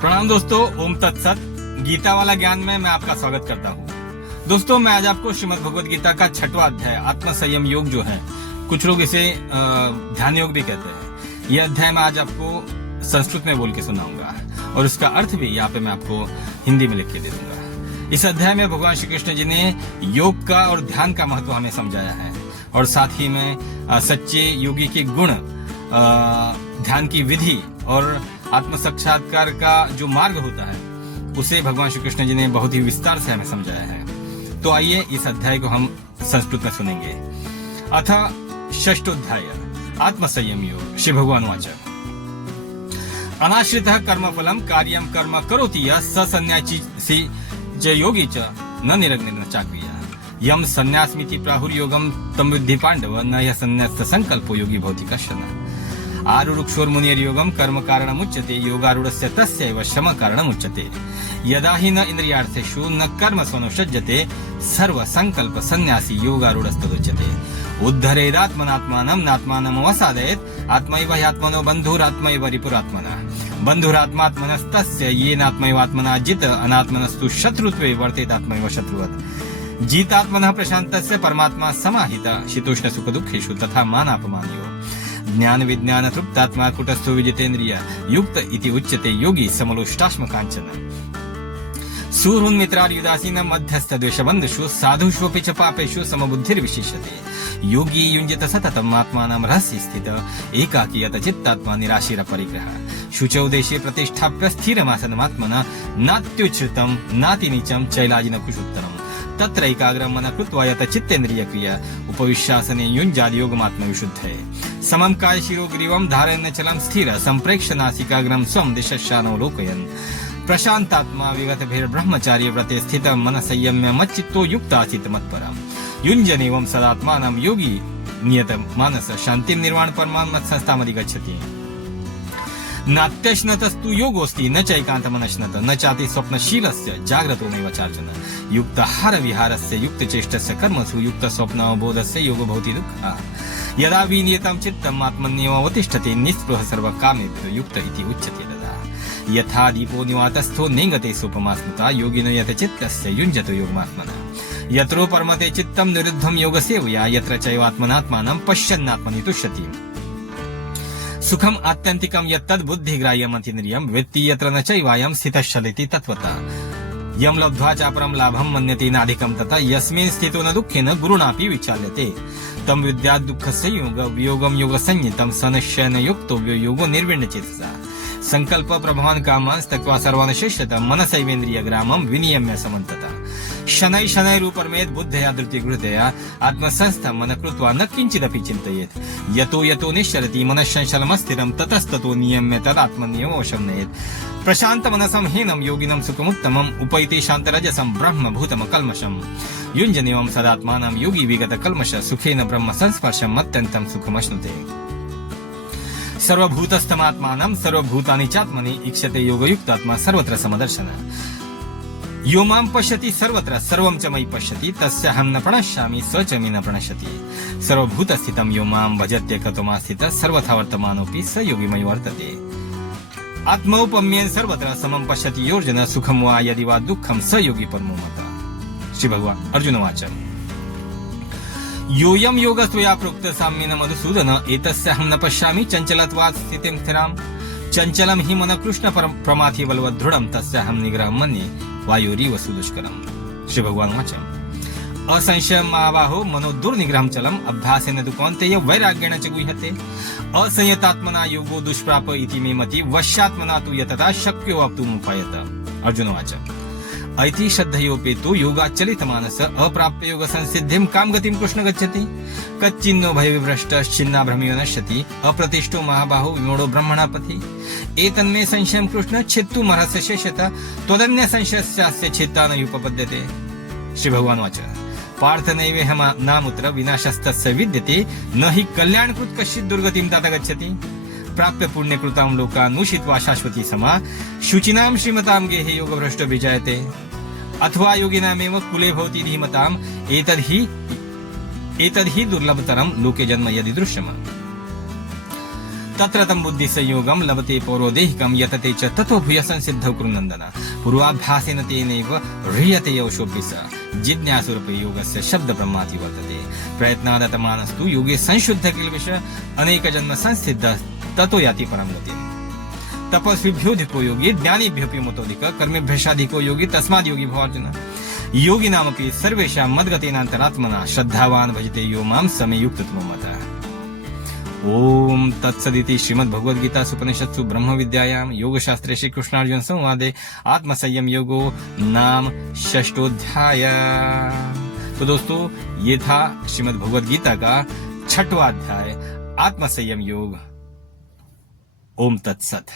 प्रणाम दोस्तों, ओम तत्सत। गीता वाला ज्ञान में मैं आपका स्वागत करता हूँ। दोस्तों, मैं आज आपको श्रीमद् भगवद गीता का 6वां अध्याय आत्म संयम योग जो है, कुछ लोग इसे ध्यान योग भी कहते हैं, यह अध्याय मैं आज आपको संस्कृत में बोल के सुनाऊंगा और उसका अर्थ भी यहाँ पे मैं आपको हिंदी में लिख के दे दूंगा। इस अध्याय में भगवान श्री कृष्ण जी ने योग का और ध्यान का महत्व हमें समझाया है और साथ ही में सच्चे योगी के गुण, ध्यान की विधि और आत्म साक्षात्कार का जो मार्ग होता है उसे भगवान श्री कृष्ण जी ने बहुत ही विस्तार से हमें समझाया है। तो आइए इस अध्याय को हम संस्कृत में सुनेंगे। अथ षष्ठोध्याय आत्म संयम योग। श्री भगवान वाच अनाश्रितः कर्मफलम कार्यम कर्म करोति यः स सन्न्यासी च योगी च न निरग्निर्न चाक्रिया यम सन्यासमिति प्राहुर्योगम तम विद्धि पांडव न यः सन्न्यास संकल्पो योगी भवति कश्चन आरूढ़ोर्मुनिर्योगम कर्म कारणमुच्यते योगारूढ़स्य तस्यैव शम कारणमुच्यते यदा हि न इंद्रियार्थेषु न कर्मस्वनुषज्यते सर्व संकल्प सन्यासी योगारूढ़स्तदुच्यते उद्धरेदात्मनात्मानं नात्मानं अवसादयेत् आत्मैव ह्यात्मनो बन्धुरात्मैव रिपुरात्मनः बन्धुरात्मात्मनस्तस्य येनात्मैवात्मना जित अनात्मनस्तु शत्रुत्वे वर्तेतात्मैव शत्रुवत् जीतात्मनः प्रशान्तस्य परमात्मा समाहितः शीतोष्ण सुख दुःखेषु तथा मानापमानयो ज्ञान विज्ञान तृप्तात्मा कुटस्थो विजितेन्द्रिय युक्त इति उच्यते योगी समलोष्टाश्म कांचन सूर्युन्मित्रार्युदासीन मध्यस्थ द्वेषबन्धुषु साधुष्वपि च पापेषु समबुद्धिर्विशिष्यते योगी युञ्जत सततम् आत्मानं रहसि स्थित एकाकी यत चित्तात्मा निराशीर परिग्रह शुचौ देशे प्रतिष्ठाप्य स्थिरमासनमात्मना नात्युच्छ्रितं नातिनीचं चैलाजिन कुशुत्तरम् तत्र एकाग्रं मनः कृत्वा यत चित्तेन्द्रिय क्रिया उपविश्यासने युञ्जाद् योगमात्मविशुद्धये समं काय शिरोग्रीवं धारयन्नचलं स्थिर सम्प्रेक्ष्य नासिकाग्रं स्वं दिशश्चानवलोकयन् प्रशान्तात्मा विगतभिर्ब्रह्मचार्य व्रते स्थितं मनः संयम्य मच्चित्तो युक्तासीत् मत्परम् युञ्जनेवं सदात्मानं योगी नियत मानस शान्तिं निर्वाण परमां मत्संस्थामधिगच्छति नात्यश्नतस्तु योगोऽस्ति न चैकान्तमनश्नत न चाति स्वप्नशीलस्य जाग्रतो नैव चार्जन युक्ताहार विहारस्य युक्तचेष्टस्य कर्मसु युक्तस्वप्नावबोधस्य योगो भवति दुःखः यदा विनियतं चित्तम् आत्मन्येव अवतिष्ठते निःस्पृहः सर्वकामेभ्यो युक्त इति उच्यते तदा यथा दीपो निवातस्थो नेङ्गते सोपमा स्मृता योगिनो यत चित्तस्य युञ्जतो योगमात्मनः यत्रो परमते चित्तं निरुद्धं योगसेवया यत्र चैवात्मनात्मानं पश्यन्नात्मनि तुष्यति सुखम आत्यंतिकम यत्तद् बुद्धिग्राह्यम् अतीन्द्रियम् वेत्ति यत्र न चैवायम् स्थितश्चलति तत्त्वतः यम् लब्ध्वा चापरम् लाभम् मन्यते नाधिकम् तथा यस्मिन् स्थितो न दुःखेन गुरुणापि विचाल्यते तम् विद्यात् दुःखस्य वियोगम् योगसंज्ञितम् स निश्चयेन युक्तो योगो निर्विण्णचेतसा संकल्प प्रभावान् कामान् त्यक्त्वा सर्वान् शेष्यतम् मनसैवेन्द्रियग्रामम् विनियम्य समन्ततः शनै शनैरुपरमेत् बुद्धया धृतिगृहतया आत्मसंस्थं मनः कृत्वा न किञ्चिदपि चिन्तयेत् यतो यतो निश्चरति मनश्चञ्चलमस्थिरं ततस्ततो नियम्य तदात्मन्येव वशं नयेत् प्रशान्तमनसं हीनं योगिनं सुखमुत्तमम् उपैति शान्तरजसं ब्रह्मभूतम् कल्मषम् युञ्जनेवं सदात्मानं योगी विगतकल्मष सुखेन ब्रह्म संस्पर्शम् अत्यन्तं सुखमश्नुते सर्वभूतस्थमात्मानं सर्वभूतानि चात्मनि इक्षते योगयुक्तात्मा सर्वत्र समदर्शनः यो मां पश्यति सर्वत्र सर्वं च मयि पश्यति तस्याहं न प्रणश्यामि स च मे न प्रणश्यति सर्वभूतस्थितं यो मां भजत्येकत्वमास्थितः सर्वथा वर्तमानोऽपि स योगिमयो वर्तते आत्मौपम्येन सर्वत्र समं पश्यति योर्जन सुखं वा यदि वा दुःखं स योगी परमो मतः। श्री भगवान अर्जुन उवाच योऽयं योगस्त्वया प्रोक्तः साम्येन मधुसूदन एतस्याहं न पश्यामि चञ्चलत्वात् स्थितिं स्थिरां चञ्चलं हि मनः कृष्ण प्रमाथि बलवद्दृढं तस्याहं निग्रहं मन्ये वायुरीव सुदुष्करम्। श्री भगवान वाच असंशयम् महाबाहो मनो दुर्निग्रहं चलम् अभ्यासेन तु कौन्तेय वैराग्येण च गुह्यते असंयतात्मना योगो दुष्प्राप इति मे मति वश्यात्मना तु यतता शक्यो वक्तुमुपायत। अर्जुन वाच ऐति श्रद्धयोपेतो योगाच्चलितमानस अप्राप्य योग संसिद्धिं काम गतिं कृष्ण गच्छति कच्चिन्नो भयविभ्रष्टश्चिन्ना भ्रमियो नश्यति अप्रतिष्ठो महाबाहो विमूढो ब्रह्मणा पथि एतन्मे संशयं कृष्ण छेत्तुमर्हस्य शेषतः त्वदन्य संशयस्यास्य छेत्ता न उपपद्यते। श्री भगवान वाच पार्थ नैवेह नामुत्र विनाशस्तस्य विद्यते न हि कल्याणकृत् कश्चित् दुर्गतिं तात गच्छति प्राप्य पुण्यकृतां लोकान् मूषित्वा शाश्वती समा शुचिनां श्रीमतां गेहे योगभ्रष्टो विजायते अथवा योगिनामेव कुले भवति धीमताम् एतद् हि दुर्लभतरं लोके जन्म यदि दृश्यम तत्र तम बुद्धि संयोगम लभते पौरोदेहिकम यतते च ततो भूयसं सिद्धौ कुरुनन्दन पूर्वाभ्यासेन तेनैव ह्रियते यौषोऽभ्यस जिज्ञासुरपि योगस्य शब्द ब्रह्माति वर्तते प्रयत्नादतमानस्तु योगे संशुद्ध किल्बिष अनेक जन्म संसिद्ध ततो याति परम गतिम् तपस्विभ्योऽधिको योगी ज्ञानिभ्योऽपि मतोऽधिक कर्मेभ्यश्चाधिको योगी तस्माद् योगी भव अर्जुन योगिनामपि सर्वेषां मद्गतेनान्तरात्मना श्रद्धावान् भजते यो मां समे युक्ततमो मतः। ओम तत्सदिति श्रीमद्भगवद्गीतासु उपनिषत्सु ब्रह्म विद्यायां योगशास्त्रे श्री कृष्णार्जुन संवादे आत्मसंयम योगो नाम षष्ठोध्याय। तो दोस्तों ये था श्रीमद्भगवद्गीता का 6वां अध्याय आत्मसंयम योग। ओम तत्सत।